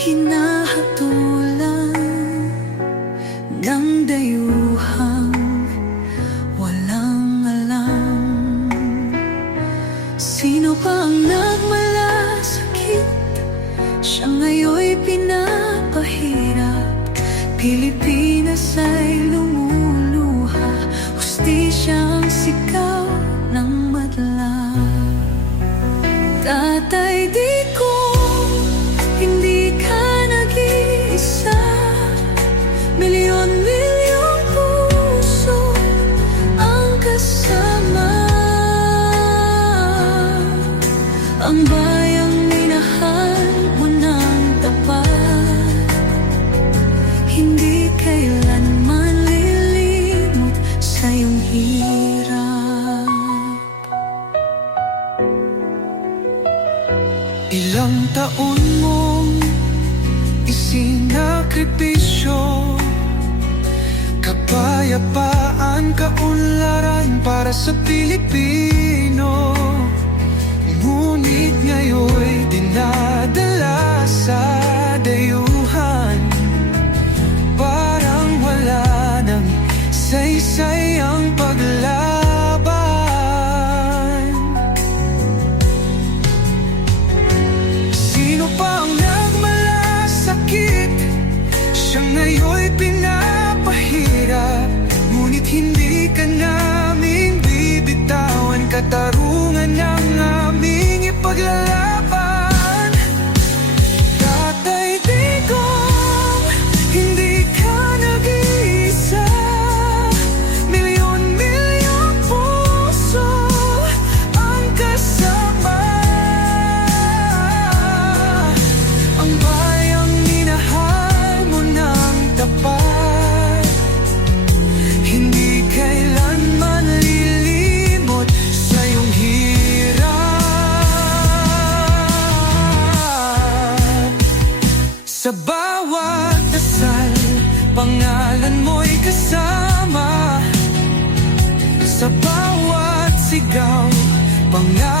hinahatulan ng dayuhang walang alam. Sino pa ang nagmalasakit? Siya ngayon'y pinapahirap. Pilipinas ay lumuluha, hustisya ang sigaw ng madla. Tatay, di ko hindi ka nag-iisa. Milyon-milyong puso ang kasama. Ang bayang minahal mo ng tapat, hindi kailanman lilimot sa iyong hirap. Ilang taon mong isinakripisyo, kapayapaan, kaunlaran para sa Pilipino. Ngunit ngayon'y dinadala sa dayuhan, parang wala nang saysay ang paglaban. Sino pa ang nagmalasakit? Siya ngayon'y pinapahirap. Ngunit hindi ka naming bibitawan, katarungan ng aming ipaglalaban. Tatay, di ko hindi ka nag-iisa. Milyon-milyong puso ang kasama. Ang bayang minahal mo ng tapat, hindi kailanman lilimot sa iyong hirap. Sa bawat dasal, pangalan mo'y kasama. Sa bawat sigaw, pangalan